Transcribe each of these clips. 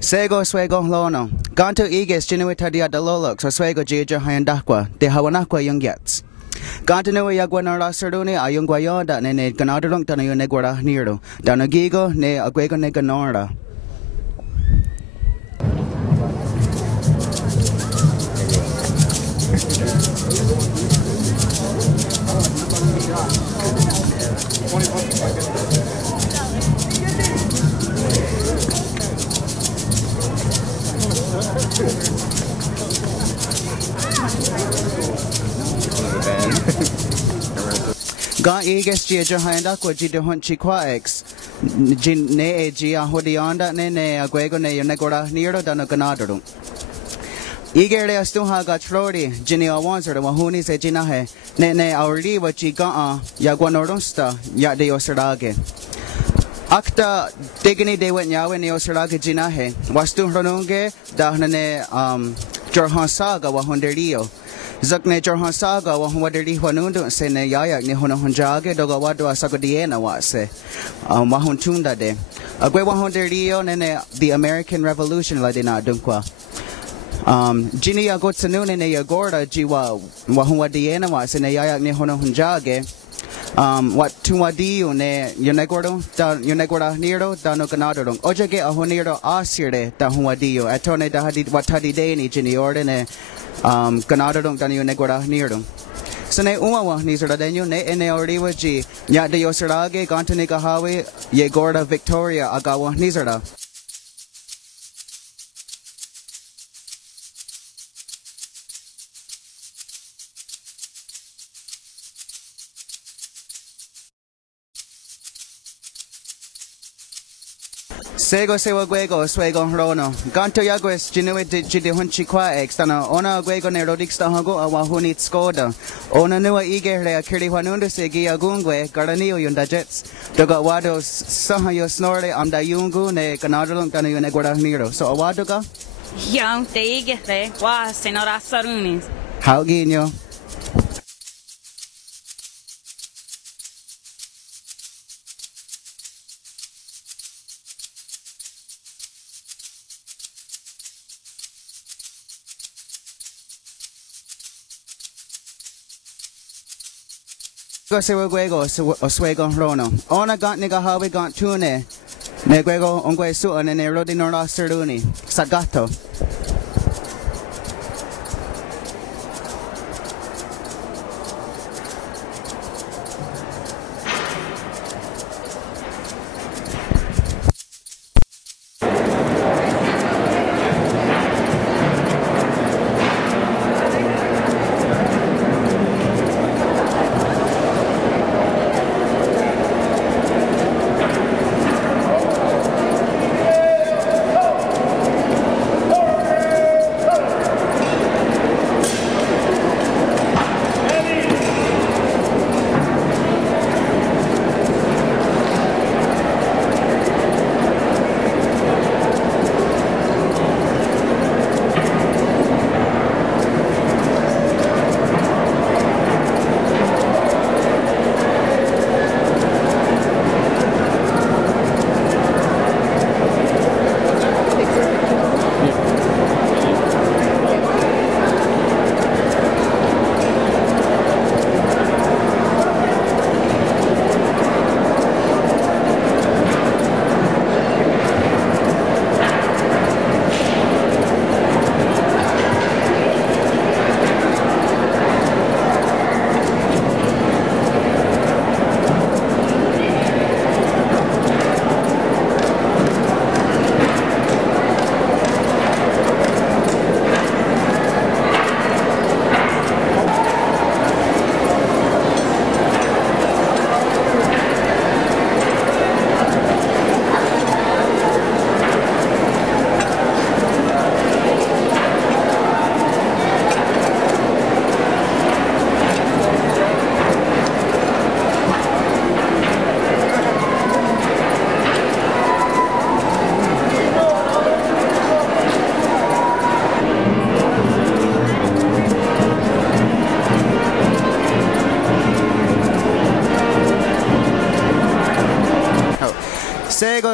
Sego swego lono. Ganto iges genuita dia de lolok so swego jija hyandakwa de hawanakwa young gets. Ganto no yagwanara sardone a young guayada ne ganadrunk dana yonegwara niro. Dana gigo ne agwego ne ganora. Ga iges jija hyandakwa jida hunchi quaex. Ne gia hodianda ne agwego ne yonegwara niro dana ganadrunk. Igere astuha ga trori jini awanzer de wahuni se jinahe ne auri wachi ga yagwanorunsta ya de osrage akta degini de wet nyawe ne osrage jinahe wastu hronunge dahnane jorhan saga wahunderio zakne jorhan saga wahunderi wanundu se ne yayak ne honahunjage doga wadu asagodiena wase wahuntunda de agwe wahunderio ne the American Revolution la de na dunkwa Jini ya gotsanune ne yagorda jiwa wahunwa diena wa sene yayak ne hono hunjage wat tuwadiu ne yonegorda niro dano ganadorong ojage ahoniro asire da hunwadiu atone da hadi watadi deni jini ordene ganadorong dano yonegorda niro sene umawa nisra denyo ne ene oriwa ji nya de yosrage gantane gahawe yegorda Victoria agawa nisra Sego sewa gwego swego rono. Ganto yagwes jinuit jide hunchi kwa extana ona gwego ne rodix tahago awahunit skoda. Ona nua ige rea kiri wanundu segi agungwe garanio yunda jets. Doga wado sahayo snorre amda yungu ne kanadalung tanu yune gwada miro. So awadoga? Yang te ige re wa senora sarunis. How ginyo? Go sewa gwego oswego rono. Ona gant niga hawe gant tune. Ne gwego ongwe su ne rodi nora serduni. Sagato.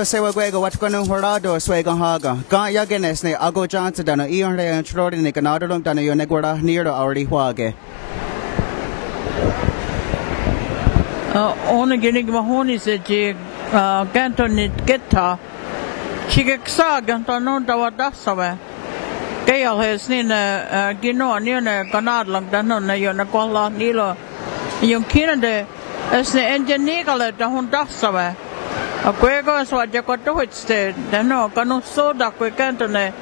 sewa gwego wat kono horado swega haga. Ga yagenes ne ago chance dano ion re antrodi ne kanadolum dano yonegora near already wage. Ona genig mahoni se je gantonit geta. Chigeksa gantonon dawadasave. Kaya hes ni na gino ni na kanadlang dano na yonegola nilo. Yung kinade es ne engineer da hundasave. A gwego is what you got to it stay. No, canu soda quick antone.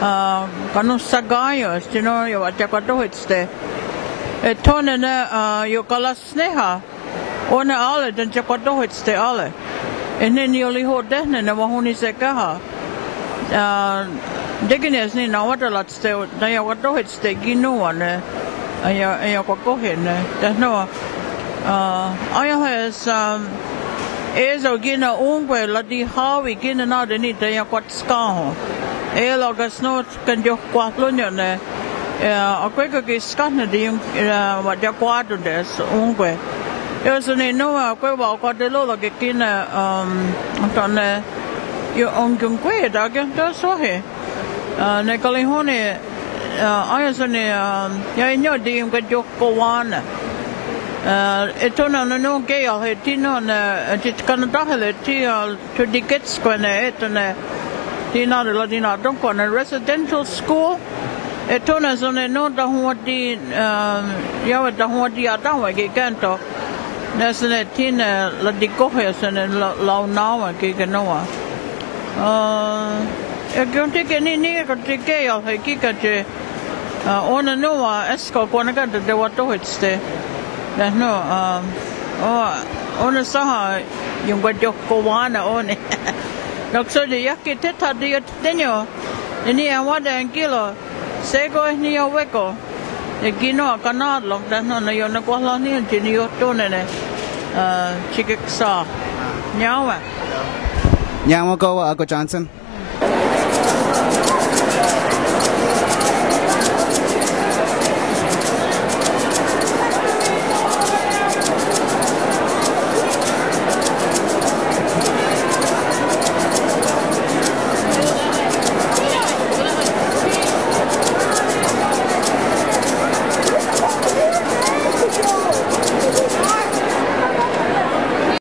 Canu sagayos, you know, what you got to it stay. A ton and you call us sneha. On a alle, then you got to it stay alle. And then you only hold then and never honey sekaha. Digging is in a water lot stay. Then you got to it stay. You know one. And you got go ahead. There's no. I has. Ezo gina ungwe la di hawi gina na de ni te ya kwat skaho. E lo ga snot kan jo kwat lo ne. A kweka ki skana di wa ja kwat de ungwe. Yo so ne no a kwe wa kwat de lo ga gina ton yo ongun kwe da ga to so he. Ne kali hone a so ne ya nyo di ga jo ko wana. Etona no gale he tino na tit Canada hele ti to digets kone etona tina la dina don kone residential school etona zone no da huati ya da huati ata wa ke kanto nasne tina la dikohe sene la nawa ke kanoa e gonte ke ni ko te gale he kikache ona noa esko kone ka de wato hitste. No, on a saha, yung wadyo kowana on it. Nokso de yaki teta de tenyo, ni awada and kilo, sego ni aweko, the gino a canadlo, that's not a yonakwalani and genio tonene, chikiksa. Nyawa. Nyawa go, Ago Johnson.